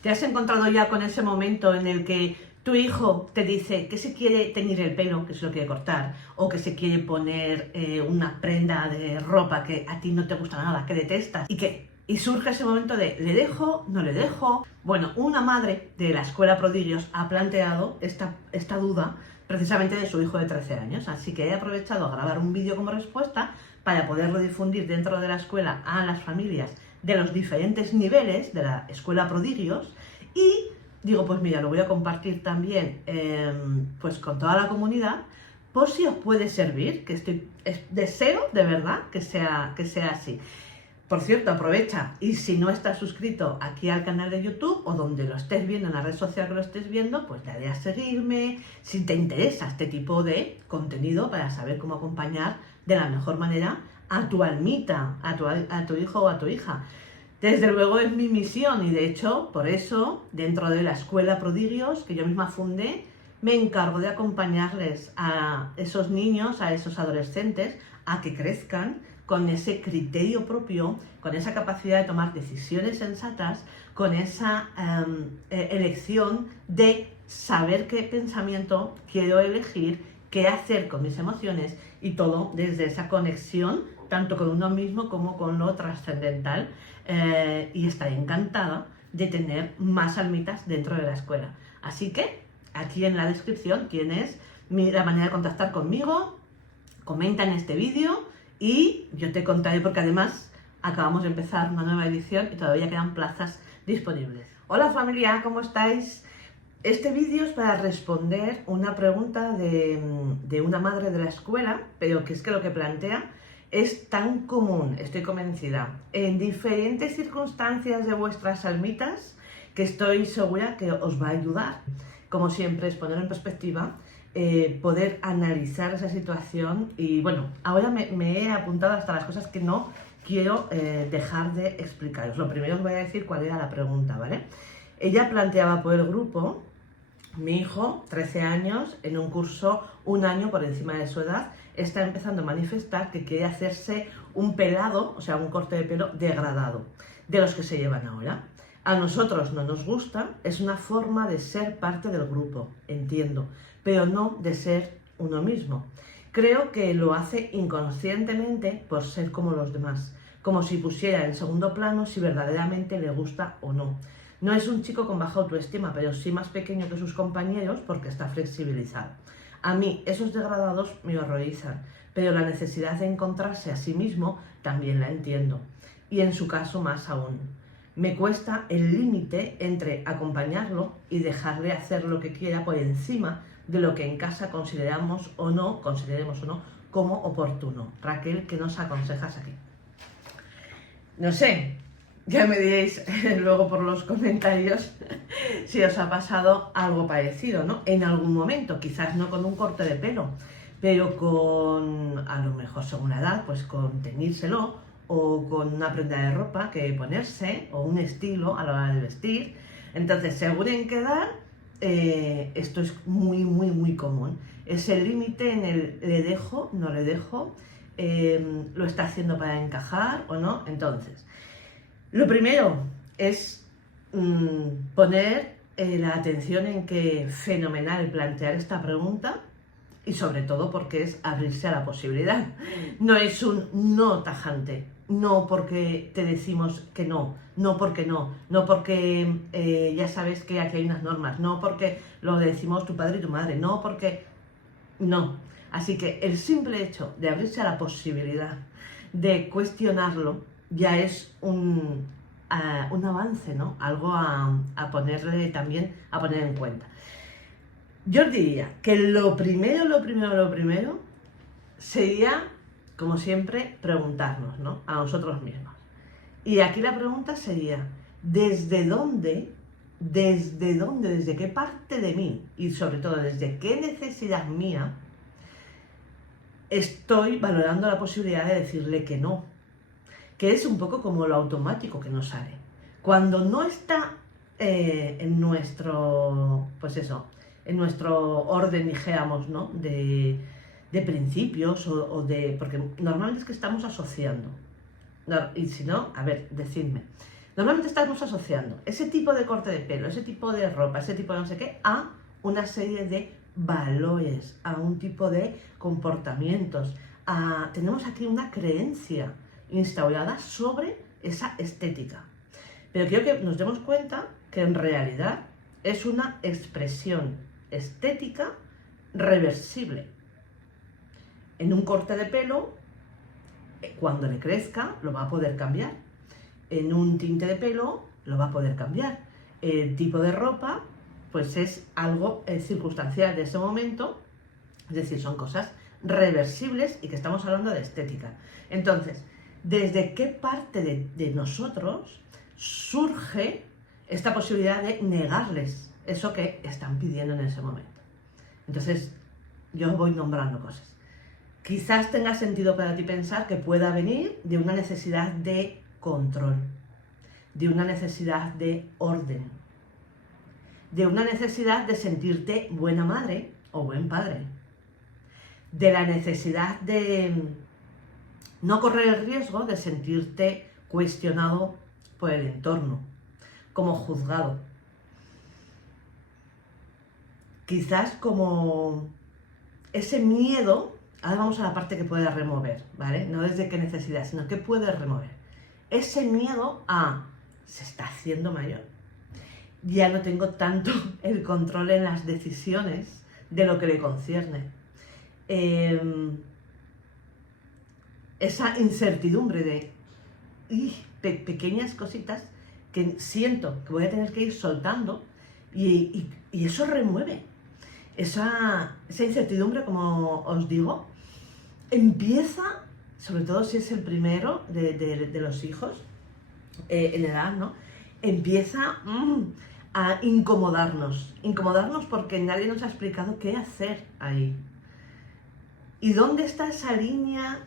¿Te has encontrado ya con ese momento en el que tu hijo te dice que se quiere teñir el pelo, que se lo quiere cortar, o que se quiere poner una prenda de ropa que a ti no te gusta nada, que detestas, y surge ese momento de ¿le dejo? ¿No le dejo? Bueno, una madre de la Escuela Prodigios ha planteado esta duda precisamente de su hijo de 13 años, así que he aprovechado a grabar un vídeo como respuesta para poderlo difundir dentro de la escuela a las familias de los diferentes niveles de la Escuela Prodigios, y digo, pues mira, lo voy a compartir también pues con toda la comunidad, por si os puede servir, que deseo de verdad que sea así. Por cierto, aprovecha, y si no estás suscrito aquí al canal de YouTube o donde lo estés viendo, en la red social que lo estés viendo, pues dale a seguirme si te interesa este tipo de contenido para saber cómo acompañar de la mejor manera a tu almita, a tu hijo o a tu hija. Desde luego es mi misión, y de hecho, por eso, dentro de la Escuela Prodigios, que yo misma fundé, me encargo de acompañarles a esos niños, a esos adolescentes, a que crezcan con ese criterio propio, con esa capacidad de tomar decisiones sensatas, con esa elección de saber qué pensamiento quiero elegir, qué hacer con mis emociones, y todo desde esa conexión, tanto con uno mismo como con lo trascendental. Y estaré encantada de tener más almitas dentro de la escuela. Así que aquí en la descripción tienes la manera de contactar conmigo, comenta en este vídeo y yo te contaré, porque además acabamos de empezar una nueva edición y todavía quedan plazas disponibles. Hola familia, ¿cómo estáis? Este vídeo es para responder una pregunta de una madre de la escuela, pero que es que lo que plantea es tan común, estoy convencida, en diferentes circunstancias de vuestras almitas, que estoy segura que os va a ayudar. Como siempre, es poner en perspectiva, poder analizar esa situación, y bueno, ahora me he apuntado hasta las cosas que no quiero dejar de explicaros. Lo primero os voy a decir cuál era la pregunta, ¿vale? Ella planteaba por el grupo: mi hijo, 13 años, en un curso un año por encima de su edad, está empezando a manifestar que quiere hacerse un pelado, o sea, un corte de pelo degradado, de los que se llevan ahora. A nosotros no nos gusta, es una forma de ser parte del grupo, entiendo, pero no de ser uno mismo. Creo que lo hace inconscientemente por ser como los demás, como si pusiera en segundo plano si verdaderamente le gusta o no. No es un chico con baja autoestima, pero sí más pequeño que sus compañeros porque está flexibilizado. A mí esos degradados me horrorizan, pero la necesidad de encontrarse a sí mismo también la entiendo. Y en su caso más aún. Me cuesta el límite entre acompañarlo y dejarle hacer lo que quiera por encima de lo que en casa consideremos o no como oportuno. Raquel, ¿qué nos aconsejas aquí? No sé, ya me diréis luego por los comentarios si os ha pasado algo parecido, ¿no? En algún momento, quizás no con un corte de pelo, pero con, a lo mejor según la edad, pues con teñírselo, o con una prenda de ropa que ponerse, o un estilo a la hora de vestir. Entonces, según en qué edad, esto es muy común. Es el límite en el le dejo, no le dejo, lo está haciendo para encajar o no. Entonces, lo primero es poner la atención en que fenomenal plantear esta pregunta, y sobre todo porque es abrirse a la posibilidad. No es un no tajante, no porque te decimos que no, no porque no, no porque ya sabes que aquí hay unas normas, no porque lo decimos tu padre y tu madre, no porque... no. Así que el simple hecho de abrirse a la posibilidad de cuestionarlo ya es un avance, ¿no? Algo a ponerle también, a poner en cuenta. Yo os diría que lo primero sería, como siempre, preguntarnos, ¿no? A nosotros mismos. Y aquí la pregunta sería: ¿desde dónde, desde qué parte de mí, y sobre todo desde qué necesidad mía, estoy valorando la posibilidad de decirle que no? Que es un poco como lo automático que nos sale. Cuando no está en nuestro, pues eso, en nuestro orden, dijéramos, ¿no? de principios o de... porque normalmente es que estamos asociando. No, y si no, a ver, decidme. Normalmente estamos asociando ese tipo de corte de pelo, ese tipo de ropa, ese tipo de no sé qué, a una serie de valores, a un tipo de comportamientos. Tenemos aquí una creencia instaurada sobre esa estética. Pero quiero que nos demos cuenta que en realidad es una expresión estética reversible. En un corte de pelo, cuando le crezca, lo va a poder cambiar. En un tinte de pelo, lo va a poder cambiar. El tipo de ropa, pues es algo circunstancial de ese momento, es decir, son cosas reversibles y que estamos hablando de estética. Entonces, ¿desde qué parte de nosotros surge esta posibilidad de negarles eso que están pidiendo en ese momento? Entonces, yo voy nombrando cosas. Quizás tenga sentido para ti pensar que pueda venir de una necesidad de control, de una necesidad de orden, de una necesidad de sentirte buena madre o buen padre, de la necesidad de no correr el riesgo de sentirte cuestionado por el entorno, como juzgado. Quizás como ese miedo, ahora vamos a la parte que puedes remover, ¿vale? No desde qué necesidad, sino qué puedes remover. Ese miedo a, se está haciendo mayor. Ya no tengo tanto el control en las decisiones de lo que le concierne. Esa incertidumbre de pequeñas cositas que siento que voy a tener que ir soltando y eso remueve. Esa incertidumbre, como os digo, empieza, sobre todo si es el primero de los hijos, en edad, ¿no? Empieza a incomodarnos porque nadie nos ha explicado qué hacer ahí. ¿Y dónde está esa línea,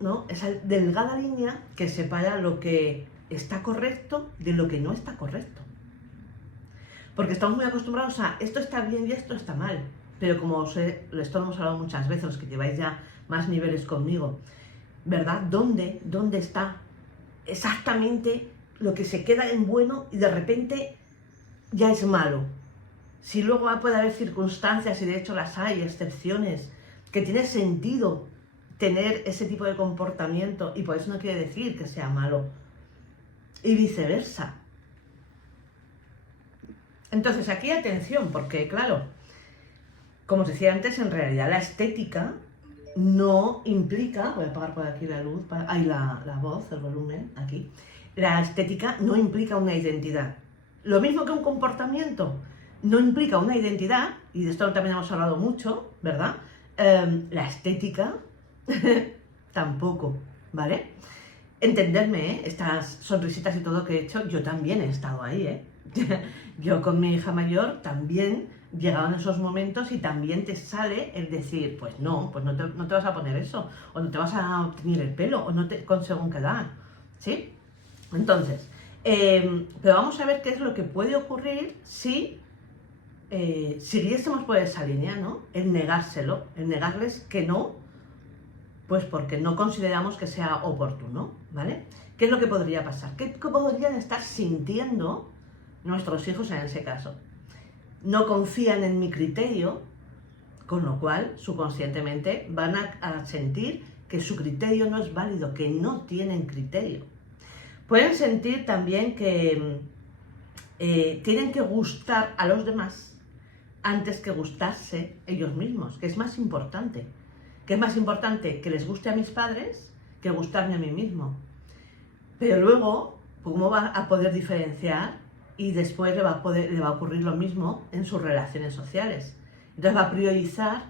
¿no? Esa delgada línea que separa lo que está correcto de lo que no está correcto? Porque estamos muy acostumbrados a esto está bien y esto está mal. Pero como esto lo hemos hablado muchas veces, los que lleváis ya más niveles conmigo, ¿verdad? ¿Dónde está exactamente lo que se queda en bueno y de repente ya es malo? Si luego puede haber circunstancias, y de hecho las hay, excepciones, que tiene sentido tener ese tipo de comportamiento y por eso no quiere decir que sea malo. Y viceversa. Entonces aquí atención, porque claro, como os decía antes, en realidad la estética no implica, voy a apagar por aquí la luz, la voz, el volumen, aquí. La estética no implica una identidad. Lo mismo que un comportamiento no implica una identidad, y de esto también hemos hablado mucho, ¿verdad? La estética tampoco, ¿vale? Entenderme, ¿eh? Estas sonrisitas y todo que he hecho, yo también he estado ahí, ¿eh? Yo con mi hija mayor también llegaban esos momentos y también te sale el decir, pues no te vas a poner eso, o no te vas a teñir el pelo, o no te según qué edad, ¿sí? Entonces, pero vamos a ver qué es lo que puede ocurrir si siguiésemos por esa línea, ¿no? El negárselo, el negarles que no, pues porque no consideramos que sea oportuno, ¿vale? ¿Qué es lo que podría pasar? ¿Qué podrían estar sintiendo nuestros hijos en ese caso? No confían en mi criterio, con lo cual subconscientemente van a sentir que su criterio no es válido, que no tienen criterio. Pueden sentir también que tienen que gustar a los demás antes que gustarse ellos mismos, que es más importante. Que es más importante que les guste a mis padres que gustarme a mí mismo. Pero luego, ¿cómo va a poder diferenciar? Y después le va a ocurrir lo mismo en sus relaciones sociales. Entonces va a priorizar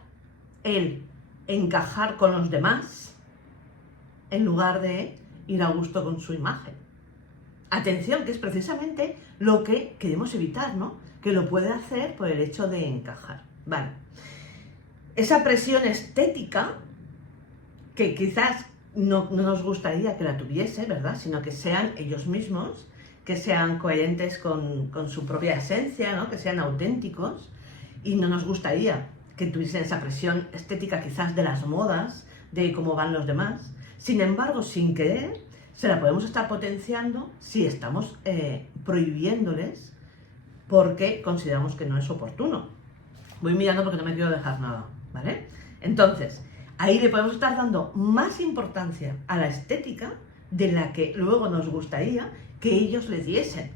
el encajar con los demás en lugar de ir a gusto con su imagen. Atención, que es precisamente lo que queremos evitar, ¿no? Que lo puede hacer por el hecho de encajar. Vale. Esa presión estética, que quizás no nos gustaría que la tuviese, ¿verdad? Sino que sean ellos mismos, que sean coherentes con su propia esencia, ¿no? Que sean auténticos, y no nos gustaría que tuviesen esa presión estética quizás de las modas, de cómo van los demás. Sin embargo, sin querer, se la podemos estar potenciando si estamos prohibiéndoles porque consideramos que no es oportuno. Voy mirando porque no me quiero dejar nada, ¿vale? Entonces, ahí le podemos estar dando más importancia a la estética de la que luego nos gustaría que ellos le diesen,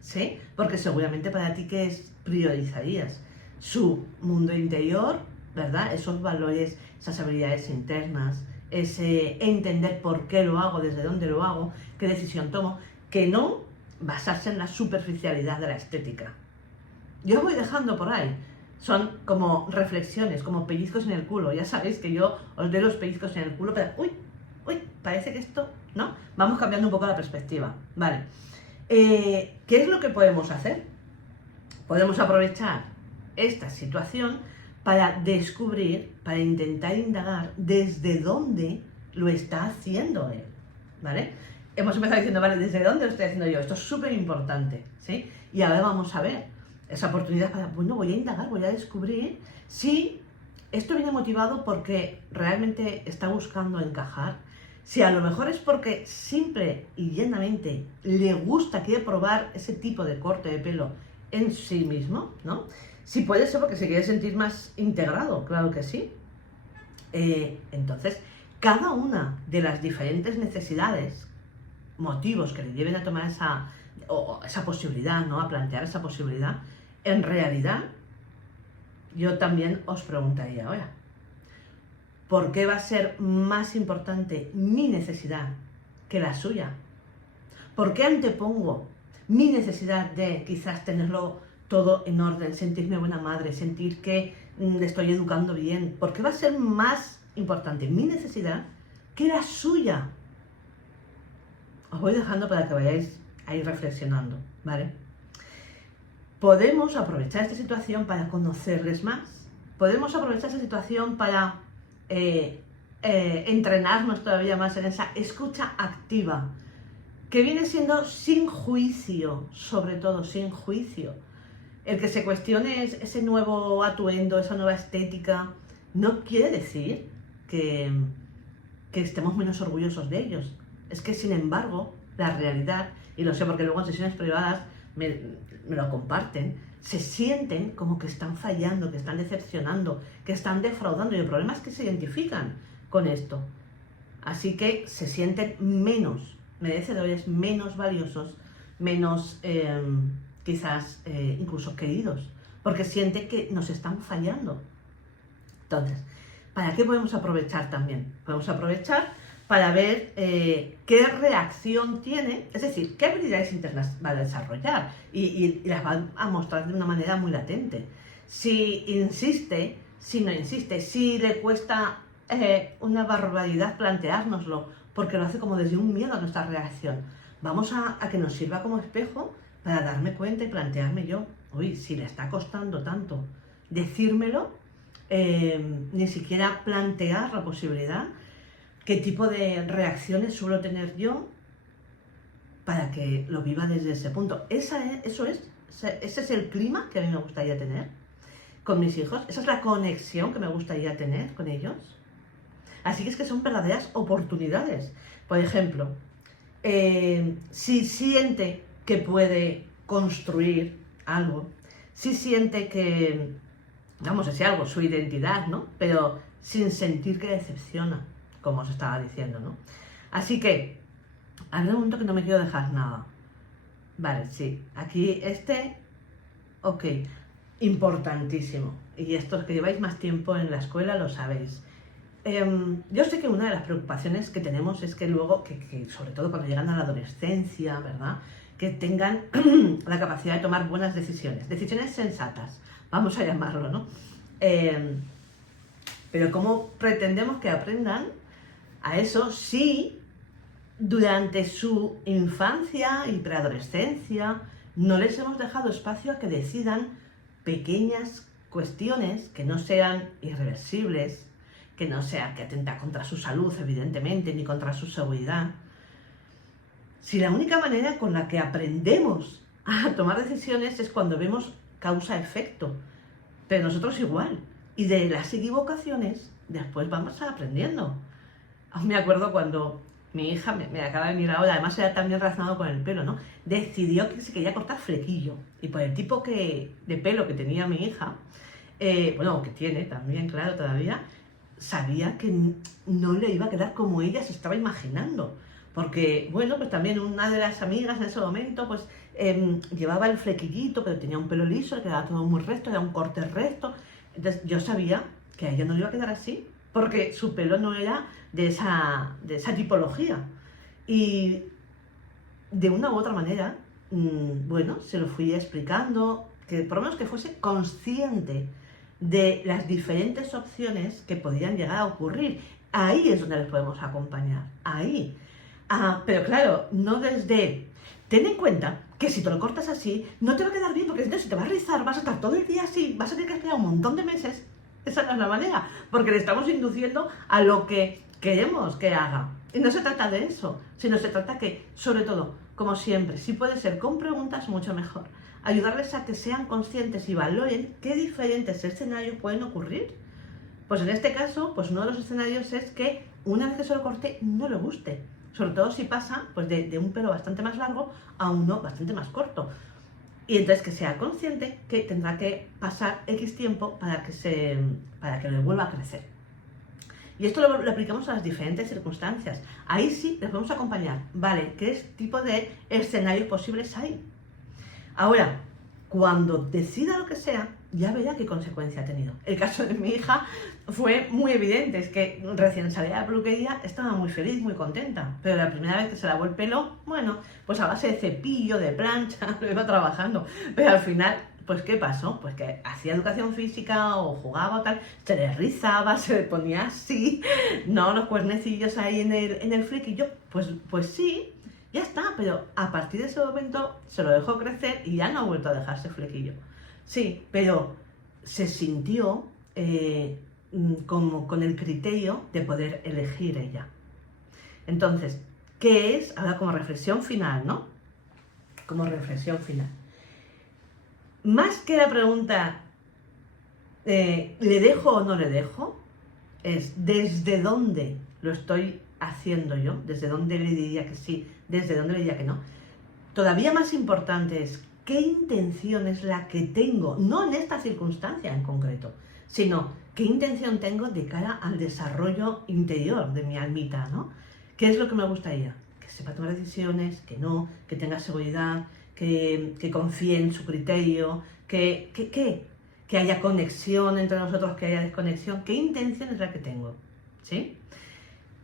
¿sí? Porque seguramente para ti, ¿qué priorizarías? Su mundo interior, ¿verdad? Esos valores, esas habilidades internas, ese entender por qué lo hago, desde dónde lo hago, qué decisión tomo, que no basarse en la superficialidad de la estética. Yo os voy dejando por ahí. Son como reflexiones, como pellizcos en el culo. Ya sabéis que yo os doy los pellizcos en el culo, pero uy, parece que esto, ¿no? Vamos cambiando un poco la perspectiva. Vale. ¿Qué es lo que podemos hacer? Podemos aprovechar esta situación para descubrir, para intentar indagar desde dónde lo está haciendo él, ¿vale? Hemos empezado diciendo, vale, ¿desde dónde lo estoy haciendo yo? Esto es súper importante, ¿sí? Y ahora vamos a ver esa oportunidad para, bueno, voy a indagar, voy a descubrir si esto viene motivado porque realmente está buscando encajar, si a lo mejor es porque simple y llanamente le gusta, quiere probar ese tipo de corte de pelo en sí mismo, ¿no? Si puede ser porque se quiere sentir más integrado, claro que sí. Entonces, cada una de las diferentes necesidades, motivos que le lleven a tomar esa posibilidad, ¿no? A plantear esa posibilidad, en realidad, yo también os preguntaría ahora, ¿por qué va a ser más importante mi necesidad que la suya? ¿Por qué antepongo mi necesidad de quizás tenerlo todo en orden, sentirme buena madre, sentir que le estoy educando bien? ¿Por qué va a ser más importante mi necesidad que la suya? Os voy dejando para que vayáis a ir reflexionando, ¿vale? Podemos aprovechar esta situación para conocerles más. Podemos aprovechar esta situación para entrenarnos todavía más en esa escucha activa, que viene siendo sin juicio, sobre todo sin juicio. El que se cuestione ese nuevo atuendo, esa nueva estética, no quiere decir que estemos menos orgullosos de ellos. Es que, sin embargo, la realidad, y lo sé porque luego en sesiones privadas me lo comparten, se sienten como que están fallando, que están decepcionando, que están defraudando, y el problema es que se identifican con esto. Así que se sienten menos merecedores, menos valiosos, menos quizás incluso queridos, porque sienten que nos están fallando. Entonces, ¿para qué podemos aprovechar también? Podemos aprovechar para ver qué reacción tiene, es decir, qué habilidades internas va a desarrollar y las va a mostrar de una manera muy latente. Si insiste, si no insiste, si le cuesta una barbaridad planteárnoslo, porque lo hace como desde un miedo a nuestra reacción. Vamos a que nos sirva como espejo para darme cuenta y plantearme yo, uy, si le está costando tanto decírmelo, ni siquiera plantear la posibilidad, qué tipo de reacciones suelo tener yo para que lo viva desde ese punto. Ese es el clima que a mí me gustaría tener con mis hijos, esa es la conexión que me gustaría tener con ellos. Así que es que son verdaderas oportunidades. Por ejemplo, si siente que puede construir algo, si siente que, vamos, ese algo, su identidad, ¿no? Pero sin sentir que decepciona, como os estaba diciendo, ¿no? Así que, hay un momento que no me quiero dejar nada. Vale, sí, aquí ok, importantísimo. Y estos que lleváis más tiempo en la escuela lo sabéis. Yo sé que una de las preocupaciones que tenemos es que luego, que sobre todo cuando llegan a la adolescencia, ¿verdad?, que tengan la capacidad de tomar buenas decisiones sensatas, vamos a llamarlo, ¿no? Pero ¿cómo pretendemos que aprendan a eso si durante su infancia y preadolescencia no les hemos dejado espacio a que decidan pequeñas cuestiones que no sean irreversibles, que no sea que atenta contra su salud, evidentemente, ni contra su seguridad? Si la única manera con la que aprendemos a tomar decisiones es cuando vemos causa-efecto, pero nosotros igual, y de las equivocaciones después vamos aprendiendo. Aún me acuerdo cuando mi hija me acaba de mirar ahora, además era también relacionado con el pelo, ¿no? Decidió que se quería cortar flequillo. Y por el tipo de pelo que tenía mi hija, bueno, que tiene también, claro, todavía, sabía que no le iba a quedar como ella se estaba imaginando. Porque, bueno, pues también una de las amigas en ese momento, pues llevaba el flequillito, pero tenía un pelo liso, le quedaba todo muy recto, era un corte recto. Entonces yo sabía que a ella no le iba a quedar así, porque su pelo no era de esa tipología. Y de una u otra manera, bueno, se lo fui explicando, que por lo menos que fuese consciente de las diferentes opciones que podían llegar a ocurrir. Ahí es donde les podemos acompañar, ahí. Pero claro, no desde... Ten en cuenta que si te lo cortas así, no te va a quedar bien, porque entonces si te va a rizar, vas a estar todo el día así, vas a tener que esperar un montón de meses. Esa no es la manera, porque le estamos induciendo a lo que queremos que haga. Y no se trata de eso, sino se trata que, sobre todo, como siempre, si puede ser con preguntas, mucho mejor. Ayudarles a que sean conscientes y valoren qué diferentes escenarios pueden ocurrir. Pues en este caso, pues uno de los escenarios es que una vez que se lo corte, no le guste. Sobre todo si pasa pues de un pelo bastante más largo a uno bastante más corto. Y entonces que sea consciente que tendrá que pasar X tiempo para que le vuelva a crecer. Y esto lo aplicamos a las diferentes circunstancias. Ahí sí les podemos acompañar. Vale, ¿qué tipo de escenarios posibles hay? Ahora, cuando decida lo que sea, ya verá qué consecuencia ha tenido. El caso de mi hija fue muy evidente, es que recién salida de la peluquería estaba muy feliz, muy contenta, pero la primera vez que se lavó el pelo, bueno, pues a base de cepillo, de plancha, lo iba trabajando, pero al final, pues ¿qué pasó? Pues que hacía educación física o jugaba o tal, se le rizaba, se le ponía así, no, los cuernecillos ahí en el flequillo, pues sí. Ya está, pero a partir de ese momento se lo dejó crecer y ya no ha vuelto a dejarse flequillo. Sí, pero se sintió como con el criterio de poder elegir ella. Entonces, ¿qué es? Ahora como reflexión final, ¿no? Como reflexión final. Más que la pregunta, ¿le dejo o no le dejo? Es desde dónde lo estoy haciendo yo, desde dónde le diría que sí, desde dónde le diría que no. Todavía más importante es qué intención es la que tengo, no en esta circunstancia en concreto, sino qué intención tengo de cara al desarrollo interior de mi almita, ¿no? ¿Qué es lo que me gustaría? Que sepa tomar decisiones, que no, que tenga seguridad, que confíe en su criterio, que haya conexión entre nosotros, que haya desconexión. ¿Qué intención es la que tengo? ¿Sí?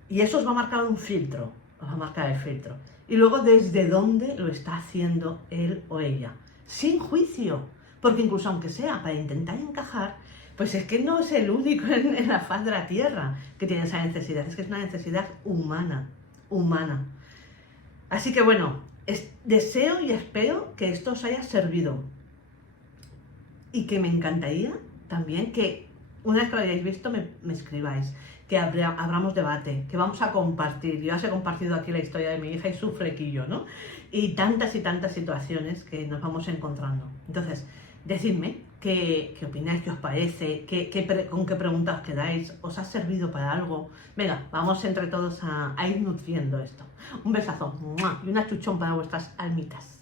Y eso os va a marcar un filtro, os va a marcar el filtro. Y luego desde dónde lo está haciendo él o ella, sin juicio, porque incluso aunque sea para intentar encajar, pues es que no es el único en la faz de la tierra que tiene esa necesidad, es que es una necesidad humana. Así que bueno, deseo y espero que esto os haya servido y que me encantaría también que una vez que lo hayáis visto me escribáis, que abramos debate, que vamos a compartir. Yo ya os he compartido aquí la historia de mi hija y su flequillo, ¿no? Y tantas situaciones que nos vamos encontrando. Entonces, decidme qué opináis, qué os parece, con qué preguntas os quedáis, os ha servido para algo. Venga, vamos entre todos a ir nutriendo esto. Un besazo ¡mua! Y un achuchón para vuestras almitas.